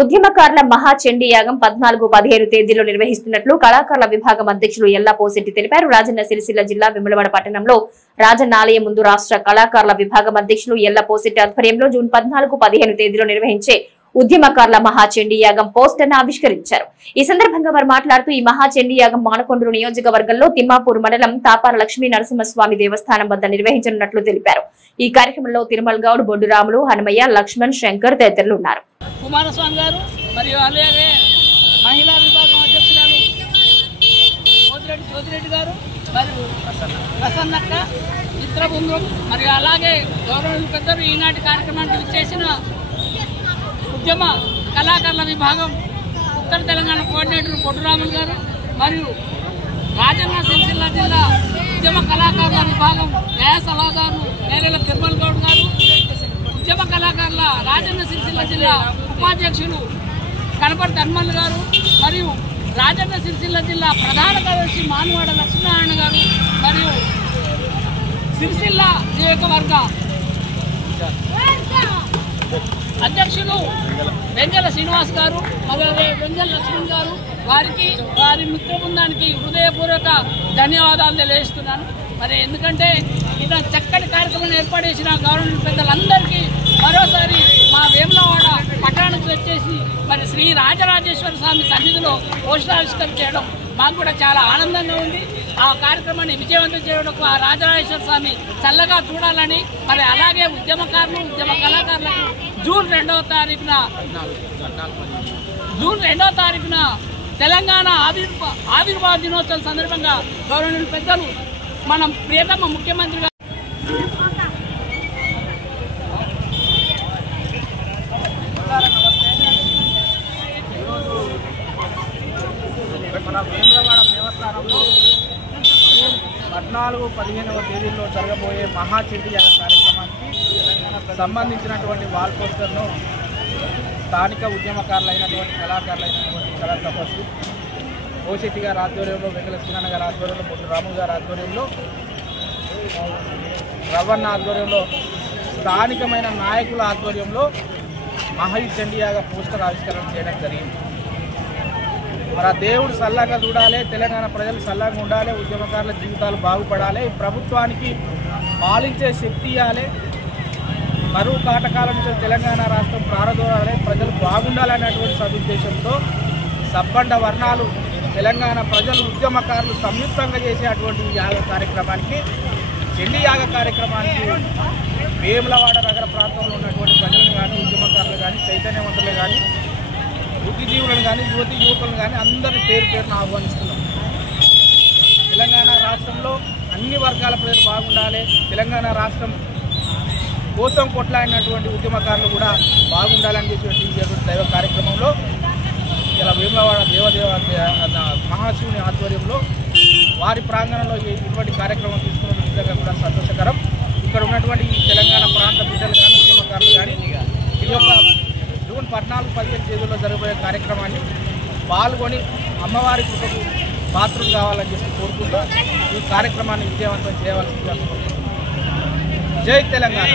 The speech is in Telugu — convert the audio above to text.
ఉద్యమకారుల మహాచండీ యాగం 14-15 తేదీలో నిర్వహిస్తున్నట్లు కళాకారుల విభాగం అధ్యక్షులు ఎల్లా పోసెట్టి తెలిపారు. రాజన్న సిరిసిల్ల జిల్లా వేములవాడ పట్టణంలో రాజన్న ఆలయం ముందు రాష్ట్ర కళాకారుల విభాగం అధ్యక్షులు ఎల్లా పోసెట్టి ఆధ్వర్యంలో జూన్ 14-15 తేదీలో నిర్వహించే ఉద్యమకారుల మహాచండీ యాగం పోస్టర్ను ఆవిష్కరించారు. ఈ సందర్భంగా వారు మాట్లాడుతూ ఈ మహాచండీ యాగం మానకొండూరు నియోజకవర్గంలో తిమ్మాపూర్ మండలం తాపార లక్ష్మీ నరసింహస్వామి దేవస్థానం వద్ద నిర్వహించనున్నట్లు తెలిపారు. ఈ కార్యక్రమంలో తిరుమల్ గౌడ్, బొడ్డురాములు, హనుమయ్య, లక్ష్మణ్, శంకర్ తదితరులు ఉన్నారు. కుమారస్వామి గారు మరియు అలాగే మహిళా విభాగం అధ్యక్షురాలు జ్యోతిరెడ్డి గారు మరియు ప్రసన్నక్క మిత్ర బృందం మరియు అలాగే గౌరవ పెద్దలు ఈనాటి కార్యక్రమానికి విచ్చేసిన ఉద్యమ కళాకారుల విభాగం ఉత్తర తెలంగాణ కోఆర్డినేటర్ బొడ్డురాములు గారు మరియు రాజన్న సిరిసిల్ల జిల్లా ఉద్యమ కళాకారుల విభాగం న్యాయ సలహాదారు నేరేల తిరుమల్ గౌడ్ గారు, ఉద్యమ కళాకారుల రాజన్న సిరిసిల్ల జిల్లా ఉపాధ్యక్షులు కనపర్తి హనుమల్ గారు మరియు రాజన్న సిరిసిల్ల జిల్లా ప్రధాన కార్యదర్శి మానువాడ లక్ష్మీనారాయణ గారు మరియు సిరిసిల్ల నియోజకవర్గ అధ్యక్షులు వెంజల శ్రీనివాస్ గారు మరియు వెంజల లక్ష్మణ్ గారు వారికి వారి మిత్ర బృందానికి హృదయపూర్వక ధన్యవాదాలు తెలియజేస్తున్నాను. మరి ఎందుకంటే ఇలా చక్కటి కార్యక్రమం ఏర్పాటు చేసిన గవర్నమెంట్ పెద్దలందరికీ మరోసారి మా వేములవాడ పట్టణానికి వచ్చేసి మరి శ్రీ రాజరాజేశ్వర స్వామి సన్నిధిలో పోస్టావిష్కరణ చేయడం మాకు కూడా చాలా ఆనందంగా ఉంది. ఆ కార్యక్రమాన్ని విజయవంతం చేయడం ఆ రాజరాజేశ్వర స్వామి చల్లగా చూడాలని మరి అలాగే ఉద్యమకారులు ఉద్యమ కళాకారులకు జూన్ 2వ తారీఖున తెలంగాణ ఆవిర్భావ దినోత్సవం సందర్భంగా గవర్నమెంట్ పెద్దలు మనం ప్రియతమ ముఖ్యమంత్రి మన వేములవాడ దేవస్థానంలో జూన్ 14-15వ తేదీల్లో జరగబోయే మహాచండీ యాగ కార్యక్రమానికి సంబంధించినటువంటి వాల్ పోస్టర్ను స్థానిక ఉద్యమకారులైనటువంటి కళాకారులైనటువంటి కళా తపస్సు పోసెట్టి గారి ఆధ్వర్యంలో, వెంకట శ్రీనారాయణ గారి ఆధ్వర్యంలో, పొట్టు రాము గారి ఆధ్వర్యంలో, రవణ ఆధ్వర్యంలో, స్థానికమైన నాయకుల ఆధ్వర్యంలో మహాచండీ యాగ పోస్టర్ ఆవిష్కరణ చేయడం జరిగింది. మరి ఆ దేవుడు సల్లాగా చూడాలి, తెలంగాణ ప్రజలు సల్లాగా ఉండాలి, ఉద్యమకారుల జీవితాలు బాగుపడాలి, ప్రభుత్వానికి పాలించే శక్తి ఇవ్వాలి, కరువు కాటకాల నుంచి తెలంగాణ రాష్ట్రం ప్రారంభాలి, ప్రజలు బాగుండాలనేటువంటి సదుద్దేశంతో సబ్బండ వర్ణాలు తెలంగాణ ప్రజలు ఉద్యమకారులు సంయుక్తంగా చేసేటువంటి యాగ కార్యక్రమానికి చండీ యాగ కార్యక్రమానికి వేములవాడ నగర ప్రాంతంలో ఉన్నటువంటి ప్రజలను కానీ, ఉద్యమకారులు కానీ, చైతన్యవంతులు కానీ, బుద్ధిజీవులను కానీ, యువతి యువకులను కానీ అందరినీ పేరును ఆహ్వానిస్తున్నాం. తెలంగాణ రాష్ట్రంలో అన్ని వర్గాల ప్రజలు బాగుండాలి, తెలంగాణ రాష్ట్రం కోసం కొట్లాడినటువంటి ఉద్యమకారులు కూడా బాగుండాలని చెప్పేటువంటి దైవ కార్యక్రమంలో ఇలా వేములవాడ మహాశివుని ఆధ్వర్యంలో వారి ప్రాంగణంలో ఇటువంటి కార్యక్రమం తీసుకున్న నిజంగా కూడా సంతోషకరం. ఇక్కడ ఉన్నటువంటి ఈ తెలంగాణ ప్రాంత బిడ్డలు కానీ, ఉద్యమకారులు కానీ ఈ యొక్క జూన్ 14-15 తేదీల్లో జరగబోయే కార్యక్రమాన్ని పాల్గొని అమ్మవారి కృపకు పాత్రలు కావాలని చెప్పి కోరుకుంటూ ఈ కార్యక్రమాన్ని విజయవంతం చేయవలసిందిగా కోరుకుంటున్నాం. జై తెలంగాణ.